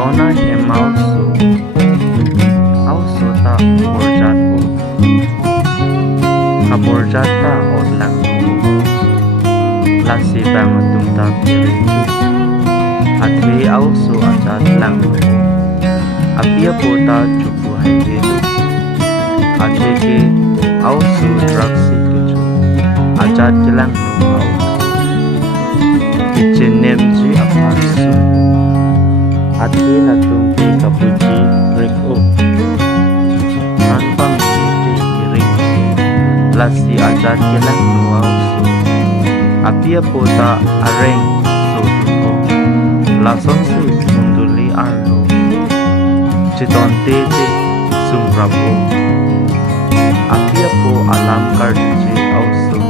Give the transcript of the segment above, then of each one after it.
Dona Emausu Ausota Borjatu Kaborjata Odlang Lasi Bangatung Tapirinju Athe Ausu Ajat Lang Apia Pota Chupu Haidu Athe Ke Ausu Draksi Kichu Ajat Kilang No Ausu Kichenemji Apansu Athe Latung Ke Kapuji Reko Manpang Kiti Kiring Lasi Ajat Kilang No Ausu Apia Pota Areng Sotuko Lason Se Munduli Arlo Chiton Tete Sumrapo Apia Po Alam Karji Ausu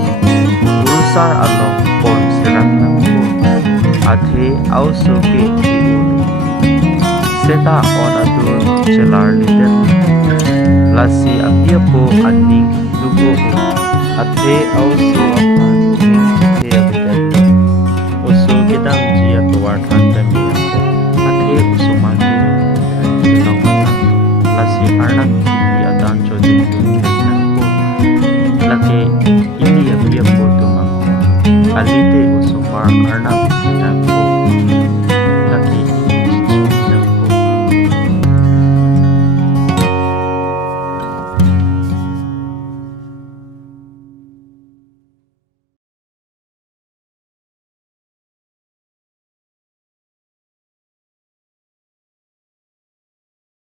Urusar Along Pon Sirat Nangpo Athe Ausu Ke Kiulu Seta Oradur Chelar Lider Lasi Apia Po Aning Dugo Athe Ausu Apan Ning Thea Usu Gidang Jia Tuwar Kanta Miyako Athe Usumaki Jinong Matang Lasi Arnang Hindi Adan Chodi Nangpo Laki Hindi Apia Po Tumangko Alite Usumar Arnang